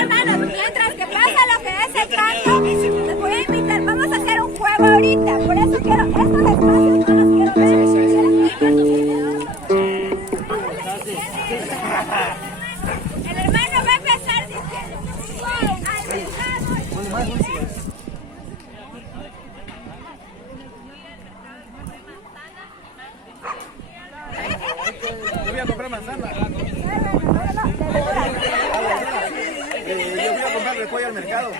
hermanos, mientras que pasa lo que es el canto, les voy a invitar, vamos a hacer un juego ahorita, por eso quiero, estos espacios no los quiero ver. El hermano va a empezar diciendo, al mercado. Yo voy a comprar manzana. Yo voy a comprar repollo al mercado.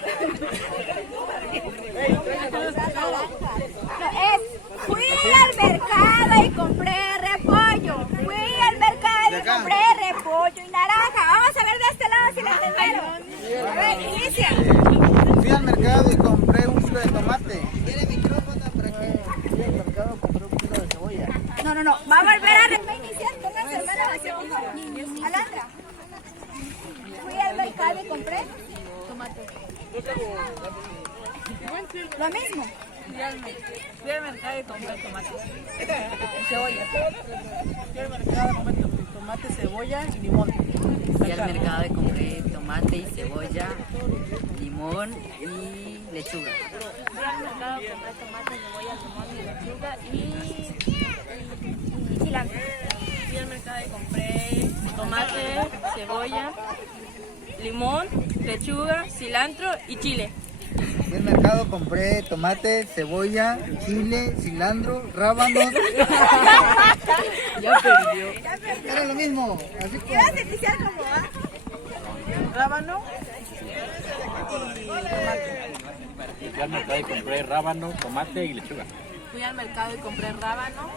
Fui al mercado y compré repollo. Fui al mercado y compré repollo y naranja. Vamos a ver de este lado si lo entendieron. A ver, inicia. Fui al mercado y compré un kilo de tomate. ¿Tiene micrófono para qué? Fui al mercado y compré un kilo de cebolla. No. Va a volver a iniciar. Pónganse hermano. Alandra. Fui al mercado y compré tomate. Lo mismo. Fui al mercado y compré tomate. Cebolla. Fui al mercado y compré tomate, cebolla y limón. Fui al mercado y compré tomate y cebolla, limón y lechuga. Fui al mercado y compré tomate, cebolla, limón y lechuga y cilantro. Fui al mercado y compré tomate, cebolla, limón, lechuga, cilantro y chile. Fui al mercado, compré tomate, cebolla, chile, cilantro, rábanos. Ya perdió. Era lo mismo. Así que... ¿Quieres iniciar como va? Rábano Fui al mercado y compré rábano, tomate y lechuga. Fui al mercado y compré rábano,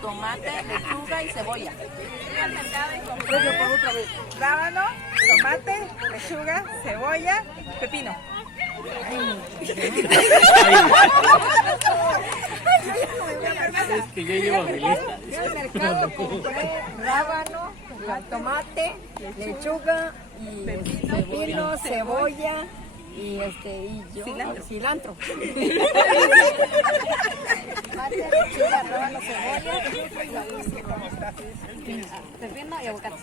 tomate, lechuga y cebolla. Fui al mercado y compré rábano, tomate, lechuga, cebolla, pepino. Es que yo llevo mi lista. Fui al mercado, compré rábano, tomate, lechuga y pepino, cebolla y cilantro. Pepino y aguacate.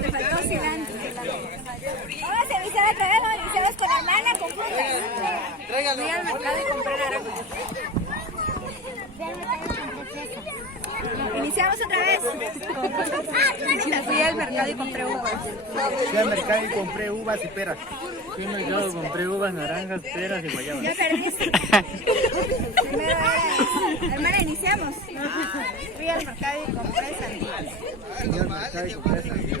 Te faltó cilantro. Vamos a iniciar otra vez, vamos a iniciar con la hermana, con frutas. Fui al mercado y compré naranja. Iniciamos otra vez. Fui al mercado y compré uvas. Fui al mercado y compré uvas y peras. Fui al mercado, compré uvas, naranjas, peras y guayabas. Ya perdiste. Primero era, hermana, iniciamos. Fui al mercado y compré sandías. Fui al mercado y compré sandía.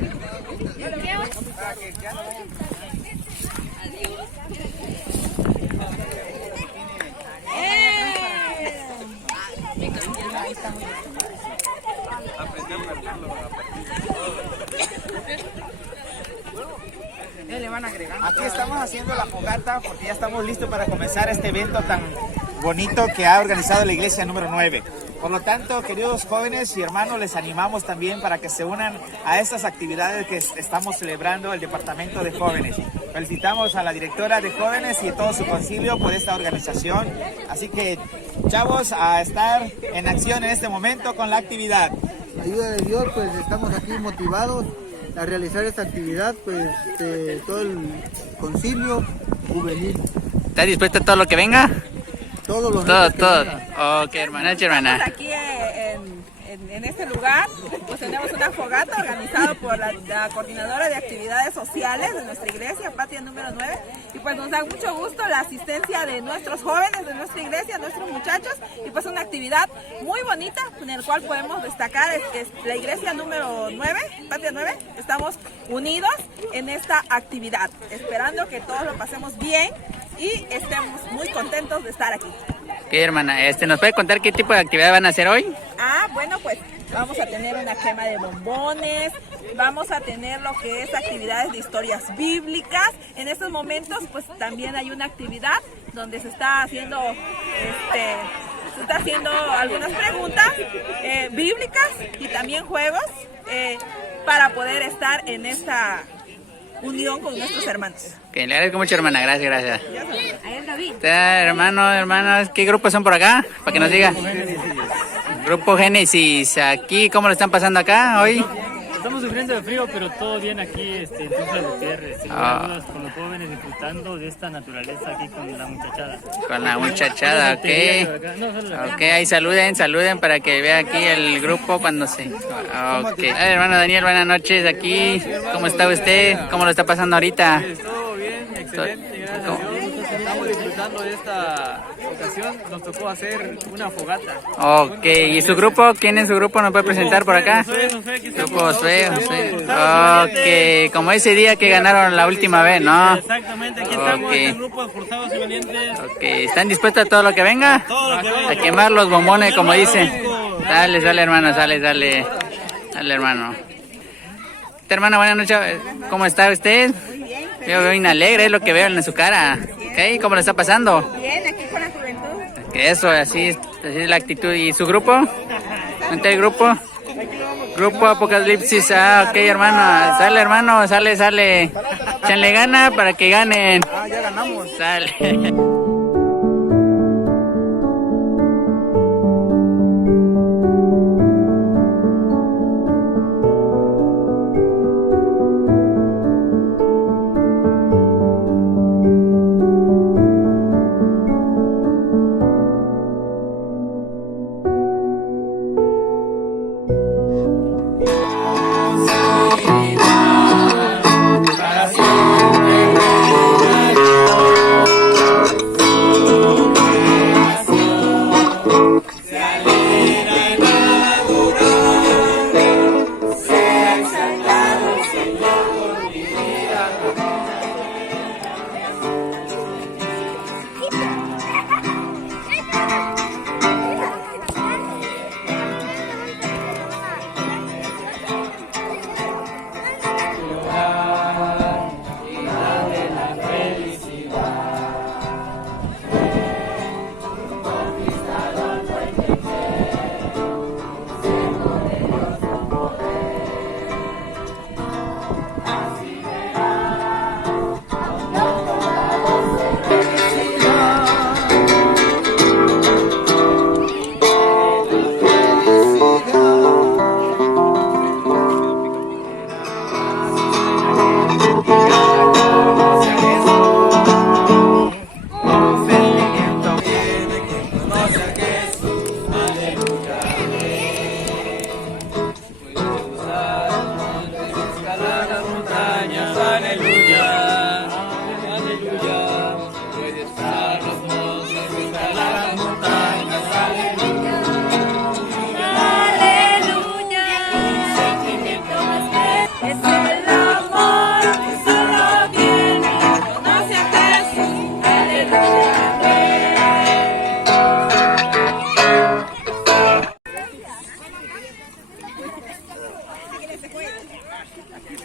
Aquí estamos haciendo la fogata porque ya estamos listos para comenzar este evento tan bonito que ha organizado la iglesia número 9. Por lo tanto, queridos jóvenes y hermanos, les animamos también para que se unan a estas actividades que estamos celebrando el Departamento de Jóvenes. Felicitamos a la directora de jóvenes y a todo su concilio por esta organización. Así que, chavos, a estar en acción en este momento con la actividad. Ayuda de Dios, pues estamos aquí motivados a realizar esta actividad, pues de todo el concilio juvenil. ¿Estás dispuesta a todo lo que venga? Todos los Todo, retos que todo. vengan. Ok, hermana. Aquí en este lugar pues tenemos una fogata organizada por la coordinadora de actividades sociales de nuestra iglesia, Patria número 9, y pues nos da mucho gusto la asistencia de nuestros jóvenes de nuestra iglesia, nuestros muchachos, y pues una actividad muy bonita en el cual podemos destacar es la iglesia número 9, Patria 9, estamos unidos en esta actividad, esperando que todos lo pasemos bien y estemos muy contentos de estar aquí. Ok, hermana, ¿nos puede contar qué tipo de actividad van a hacer hoy? Bueno, pues vamos a tener una quema de bombones, vamos a tener lo que es actividades de historias bíblicas. En estos momentos, pues también hay una actividad donde se está haciendo, algunas preguntas bíblicas y también juegos para poder estar en esta unión con nuestros hermanos. Que le agradezco mucho, hermana. Gracias. Ahí es David. Hermanas, ¿qué grupos son por acá? Para que nos diga. Grupo Génesis. Aquí, ¿cómo lo están pasando acá hoy? estamos sufriendo de frío, pero todo bien aquí en Tuxtla Gutiérrez, sin lugar a dudas, con los jóvenes disfrutando de esta naturaleza aquí con la muchachada. Con la muchachada, ok. Ok, ahí saluden para que vea aquí el grupo cuando se... Ok. Hermano Daniel, buenas noches aquí. ¿Cómo está usted? ¿Cómo lo está pasando ahorita? Todo bien, excelente, gracias a Dios. Estamos disfrutando de esta ocasión, nos tocó hacer una fogata. Ok, ¿y su grupo? ¿Quién es su grupo? ¿Nos puede presentar por acá? Grupo Josué. Ok, como ese día que ganaron la última vez, ¿no? Exactamente, aquí estamos, el grupo de Forzados y Valientes. Ok, ¿están dispuestos a todo lo que venga? A quemar los bombones, como dice. Dale, hermano, dale, hermano. Hermano, buenas noches. ¿Cómo está usted? Veo bien alegre, es lo que veo en su cara. ¿Ok? ¿Cómo le está pasando? Bien, aquí con la juventud. Eso, así es la actitud. ¿Y su grupo? ¿Dónde está el grupo? Grupo Apocalipsis. Ah, ok, hermano. Sale. Échenle gana para que ganen. Ya ganamos. Sale.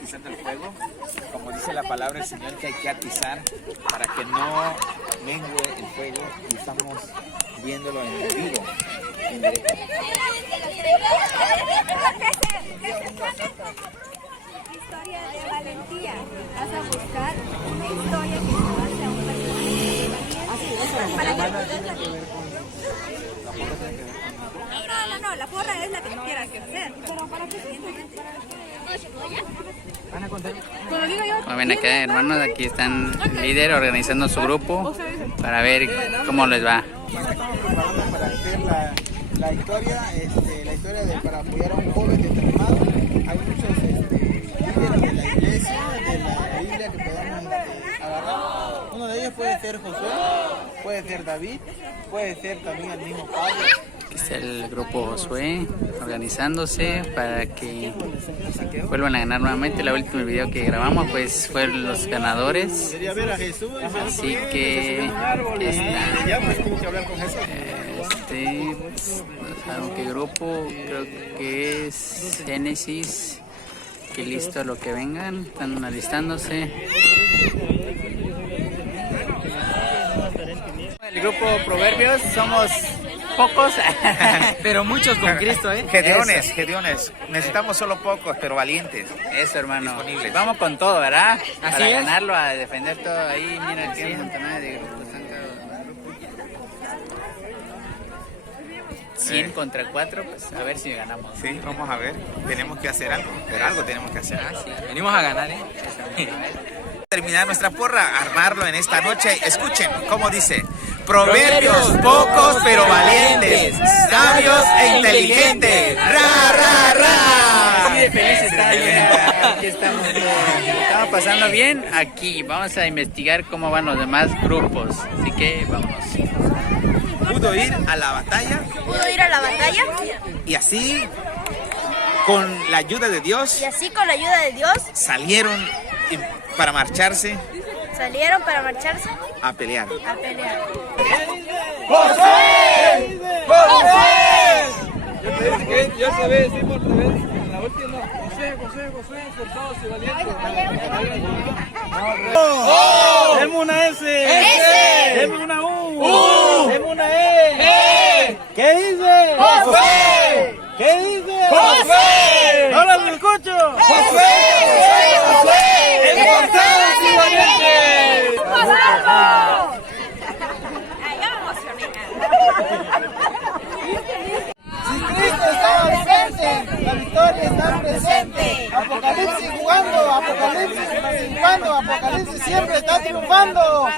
atizando el fuego, como dice la palabra del Señor, que hay que atizar para que no mengue el fuego, y estamos viéndolo en vivo. Historia de valentía. Vas a buscar una historia que se base a un personaje para que no, la porra es la que tú quieras hacer. Pero para que Como ven acá, hermanos, aquí están el líder organizando su grupo para ver cómo les va. Para hacer la historia para apoyar a un joven determinado. Hay muchos líderes de la iglesia, de la Biblia que podemos agarrar. Uno de ellos puede ser Josué, puede ser David, puede ser también el mismo Pablo. Aquí está el grupo Josué organizándose para que vuelvan a ganar nuevamente. El último video que grabamos pues fueron los ganadores, así que pues, no saben qué grupo, creo que es Génesis, que listo a lo que vengan, están alistándose. El grupo Proverbios somos pocos, pero muchos con Cristo, ¿eh? Gedeones. Necesitamos solo pocos, pero valientes. Eso, hermano. Vamos con todo, ¿verdad? Así para es. Ganarlo, a defender todo ahí. Mira, aquí en Montaña de grupo 100 contra 4, pues a ver si ganamos. Sí, vamos a ver. Tenemos que hacer algo, pero algo tenemos que hacer. Sí, venimos a ganar, ¿eh? Terminar nuestra porra, armarlo en esta noche. Escuchen cómo dice: proverbios pocos pero valientes, sabios e inteligentes. ¡Ra, ra, ra! Así de feliz está bien. Aquí estamos pasando bien. Aquí vamos a investigar cómo van los demás grupos. Así que vamos. Pudo ir a la batalla Pudo ir a la batalla y así, con la ayuda de Dios, y así con la ayuda de Dios salieron para marcharse salieron para marcharse a pelear. a pelear. Ya sabes, sí, por revés. En la última, José, forzados y valientes. Deme una S. Deme una U. Deme una E. ¿Qué dice? ¡José! ¿Qué dice? ¡José! ¡No lo escucho! ¡José! ¡Esforzados y valientes! Ay, ya me emocioné. Si Cristo está presente, la victoria está presente. Apocalipsis jugando, Apocalipsis participando, Apocalipsis siempre está triunfando.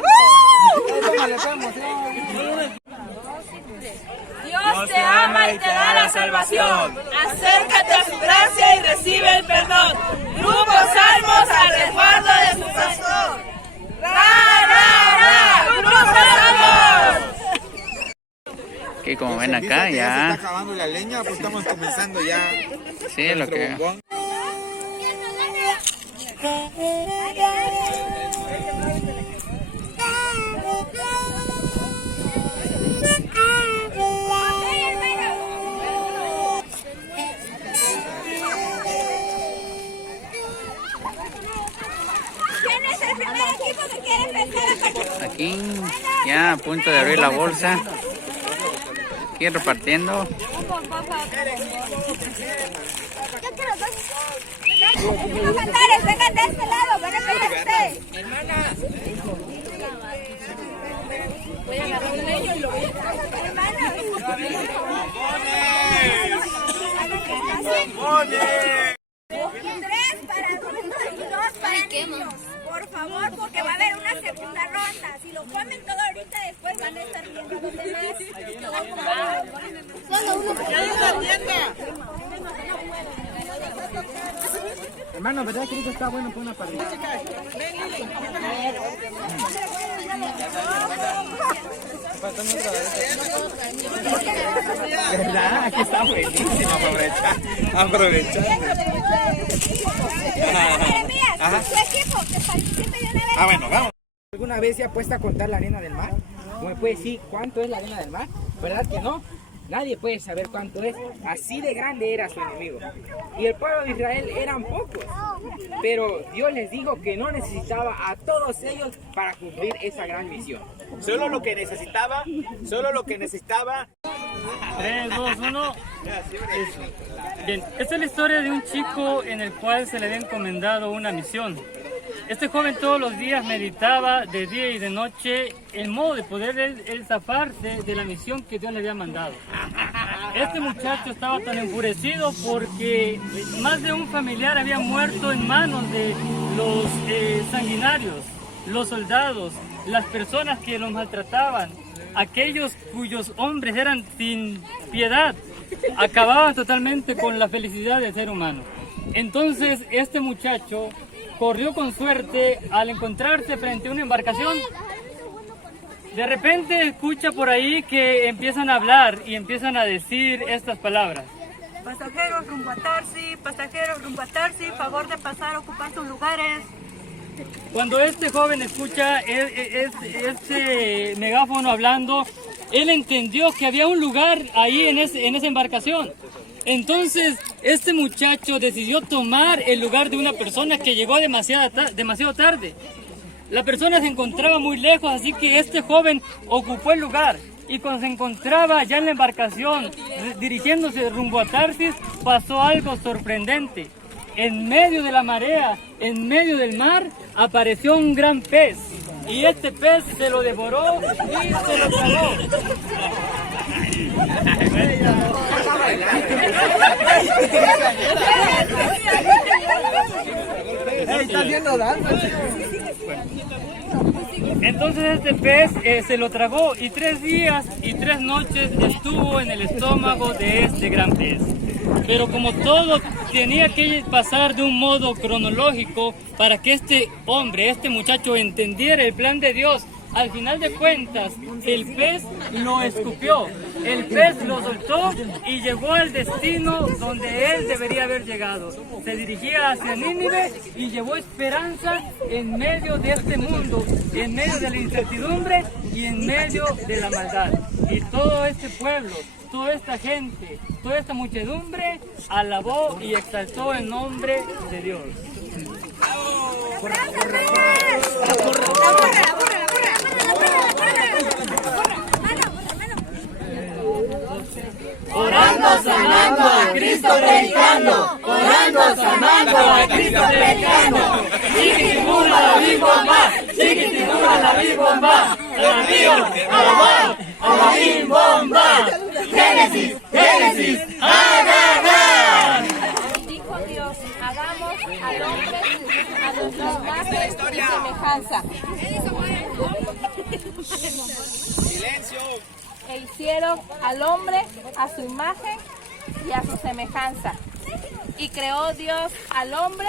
Dios te ama y te da la salvación. Acércate a su gracia y recibe el perdón. Grupo Salmos al resguardo de su pastor. ¡Ra, ra, ra! ¡Grupo Salmos! Que como ven acá Se ya. está acabando la leña, pues estamos comenzando ya. Sí, es lo que. bombón. ¿Quién es el primer equipo que quiere empezar a participar? Aquí ya a punto de abrir la bolsa. Aquí repartiendo. Los cantares, vengan de este lado, van a empezar ustedes. Voy a agarrar el leño y lo voy a Tres para adultos y dos para niños. Por favor, porque va a haber una segunda ronda. Si lo comen todo ahorita, después van a estar viendo los demás. Hermano, ¿verdad que ahorita está bueno para una parrilla? ¿Verdad? Aquí está buenísimo. Aprovechar. Jeremías, su equipo, que participe de una vez. Ah, bueno, vamos. ¿Alguna vez se ha puesto a contar la arena del mar? ¿No me puede decir cuánto es la arena del mar? ¿Verdad que no? Nadie puede saber cuánto es. Así de grande era su enemigo. Y el pueblo de Israel eran pocos. Pero Dios les dijo que no necesitaba a todos ellos para cumplir esa gran misión. Solo lo que necesitaba. 3, 2, 1. Bien, esta es la historia de un chico en el cual se le había encomendado una misión. Este joven todos los días meditaba de día y de noche el modo de poder él zafarse de la misión que Dios le había mandado. Este muchacho estaba tan enfurecido porque más de un familiar había muerto en manos de los sanguinarios, los soldados, las personas que los maltrataban, aquellos cuyos hombres eran sin piedad, acababan totalmente con la felicidad del ser humano. Entonces este muchacho corrió con suerte al encontrarse frente a una embarcación. De repente escucha por ahí que empiezan a hablar y empiezan a decir estas palabras. Pasajeros rumbo a Tarsi, favor de pasar a ocupar sus lugares. Cuando este joven escucha este megáfono hablando, él entendió que había un lugar ahí en esa embarcación. Entonces, este muchacho decidió tomar el lugar de una persona que llegó demasiado tarde. La persona se encontraba muy lejos, así que este joven ocupó el lugar. Y cuando se encontraba ya en la embarcación, dirigiéndose rumbo a Tarsis, pasó algo sorprendente. En medio de la marea, en medio del mar, apareció un gran pez. Y este pez se lo devoró y se lo tragó. Está haciendo danza. Entonces este pez se lo tragó y 3 días y 3 noches estuvo en el estómago de este gran pez. Pero como todo tenía que pasar de un modo cronológico para que este hombre, este muchacho entendiera el plan de Dios, al final de cuentas el pez lo escupió, el pez lo soltó y llegó al destino donde él debería haber llegado. Se dirigía hacia Nínive y llevó esperanza en medio de este mundo, en medio de la incertidumbre y en medio de la maldad. Y todo este pueblo, toda esta gente, toda esta muchedumbre alabó y exaltó el nombre de Dios. Orando, sanando, a Cristo predicando. Orando, sanando, a Cristo predicando. Chiquitimula la big-bomba, chiquitimula la big-bomba. A la big-bomba. Génesis, Génesis, ¡a Dijo Dios, hagamos al hombre a nuestra imagen y semejanza. Silencio. E hicieron al hombre a su imagen y a su semejanza. Y creó Dios al hombre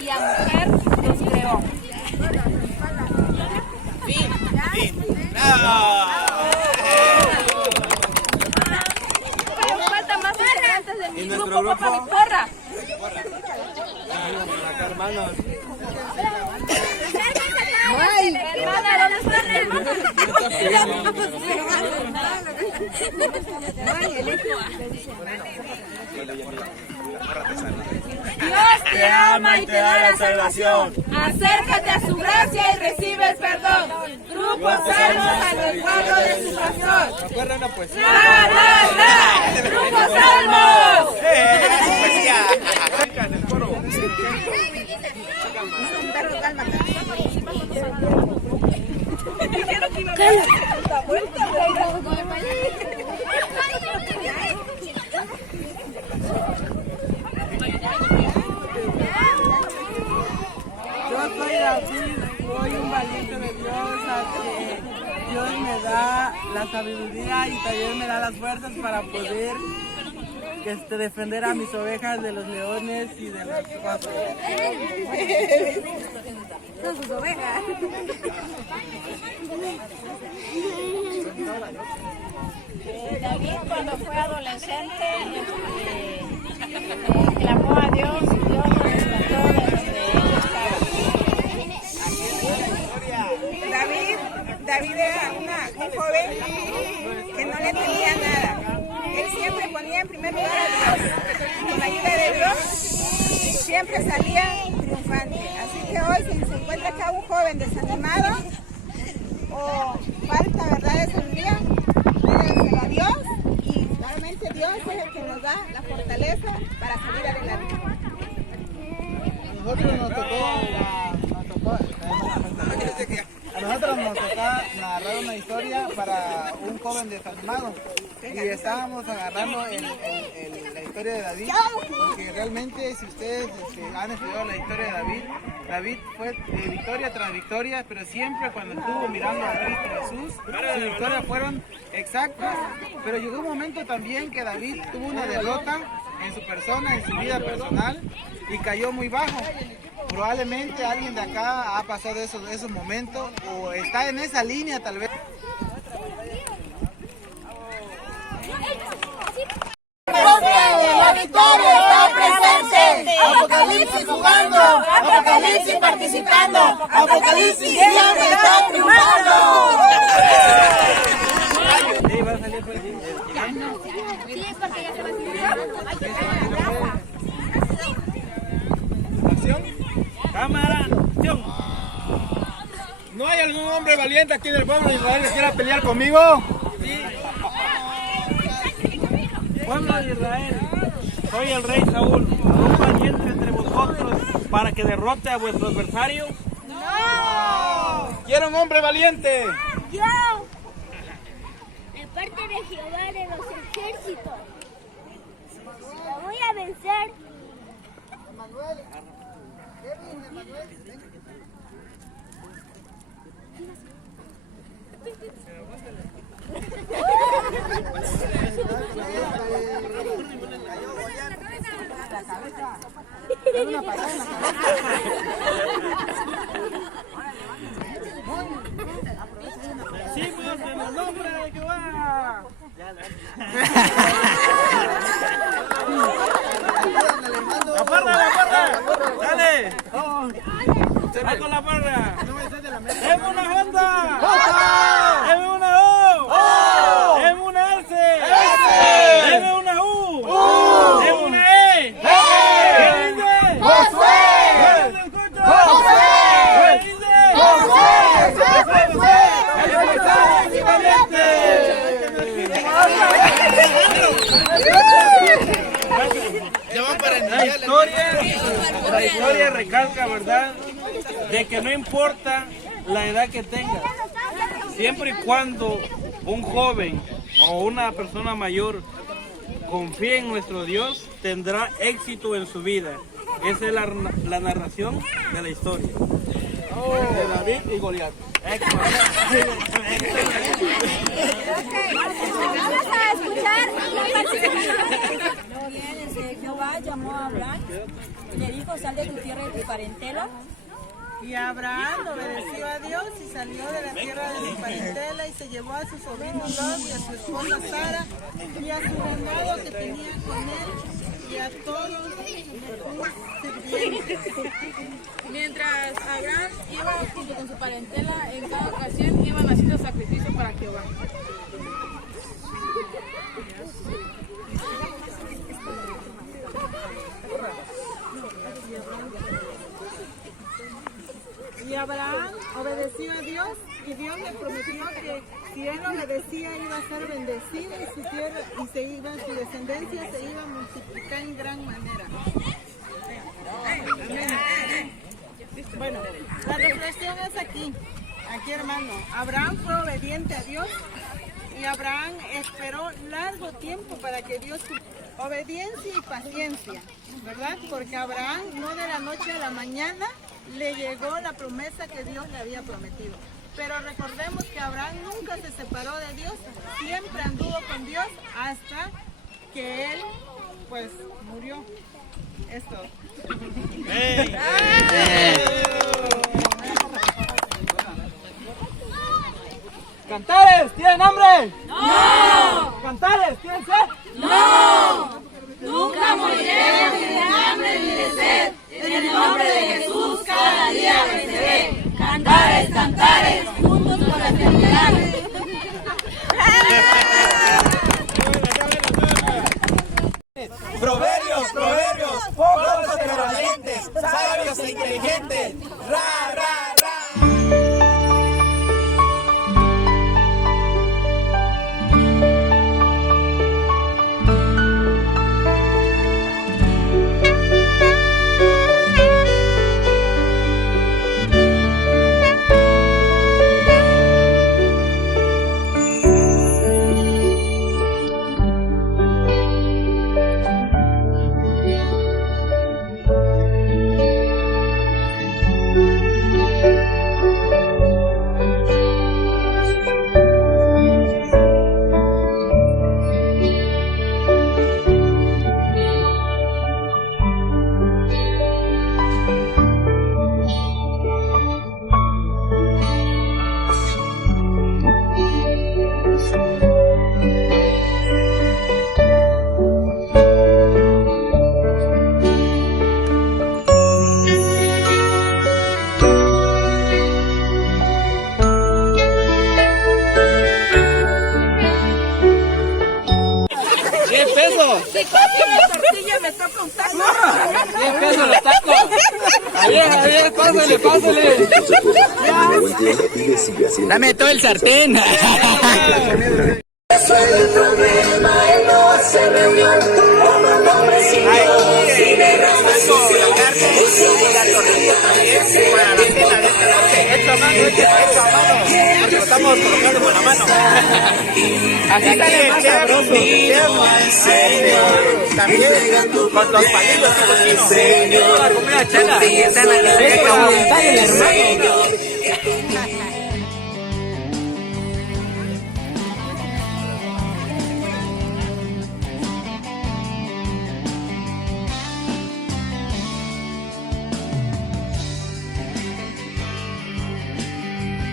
y a mujer los creó. Falta más integrantes de mi grupo, papá mi porra. Hermanos. Hermana, ¿dónde está la hermana? Dios te ama y te da la salvación. Acércate a su gracia y recibe el perdón. Grupo Salmos al recuerdo de su pastor. ¿Recuerdan la poesía? ¡La! ¡Grupo Salmos! Yo soy David, soy un valiente de Dios, a que Dios me da la sabiduría y también me da las fuerzas para poder defender a mis ovejas de los leones y de los patos. Son sus ovejas. David, cuando fue adolescente, clamó a Dios, Dios lo rescató de donde él estaba. David era un joven que no le tenía nada. Él siempre ponía en primer lugar a Dios. Con la ayuda de Dios siempre salía triunfante. Así que hoy, si se encuentra acá un joven desanimado o falta verdad de sabiduría, pídenselo a Dios y realmente Dios es el que nos da la fortaleza para salir adelante. A nosotros nos tocó narrar una historia para un joven desanimado y estábamos agarrando la historia de David, porque realmente si ustedes han estudiado la historia de David fue de victoria tras victoria, pero siempre cuando estuvo mirando a Cristo Jesús, sus victorias fueron exactas, pero llegó un momento también que David tuvo una derrota en su persona, en su vida personal, y cayó muy bajo. Probablemente alguien de acá ha pasado esos momentos o está en esa línea tal vez. La victoria está presente. Apocalipsis jugando, Apocalipsis participando, Apocalipsis siempre está triunfando. Cámara, acción. ¿No hay algún hombre valiente aquí del pueblo de Israel que quiera pelear conmigo? Sí. Pueblo de Israel, soy el rey Saúl, ¿un valiente entre vosotros para que derrote a vuestro adversario? ¡No! ¡Quiero un hombre valiente! ¡Yo! parte de Jehová de los ejércitos. La voy a vencer. Sí, pues, en el nombre de Jehová. La parra, dale. Se va con la parra. Es una Honda. Es una O. Es una S. Es una U. Es una E. ¿Qué dice? Josué. La historia recalca, ¿verdad?, de que no importa la edad que tengas, siempre y cuando un joven o una persona mayor confíe en nuestro Dios, tendrá éxito en su vida. Esa es la narración de la historia. De David y Goliat. Vamos a escuchar la participación. Jehová llamó a Abraham y le dijo: sal de tu tierra y de tu parentela. Y Abraham obedeció a Dios y salió de la tierra de su parentela y se llevó a su sobrino Lot y a su esposa Sara y a su ganado que tenía con él y a todos sus sirvientes. Mientras Abraham iba junto con su parentela, en cada ocasión iban haciendo sacrificio para Jehová. Y Abraham obedeció a Dios y Dios le prometió que si él obedecía iba a ser bendecido y su tierra y su descendencia se iba a multiplicar en gran manera. Bueno, la reflexión es aquí hermano. Abraham fue obediente a Dios y Abraham esperó largo tiempo para que Dios obediencia y paciencia, ¿verdad? Porque Abraham no de la noche a la mañana le llegó la promesa que Dios le había prometido. Pero recordemos que Abraham nunca se separó de Dios, siempre anduvo con Dios hasta que él, pues, murió. Esto. ¡Hey! ¿Cantares tienen hambre? ¡No! ¿Cantares tienen sed? ¡No! Nunca moriremos ni de hambre ni de sed. En el nombre de Jesús cada día venceré. Cantares, cantares, juntos por la eternidad. Proverbios, pocos pero valientes, sabios e inteligentes. Ra, ra, ra. Si cambio una tortilla me toca un taco. 10 pesos los tacos. Ayer, pásale. Dame todo el sartén. Eso es el problema, él no hace reunión. Como el hombre sin Dios, sin grasa sucia. Para la cena de esta noche, hecho a mano. estamos colocando con la mano. Así sale más sabroso. También con los palillos, La comida chela. Es para aventar el hermano.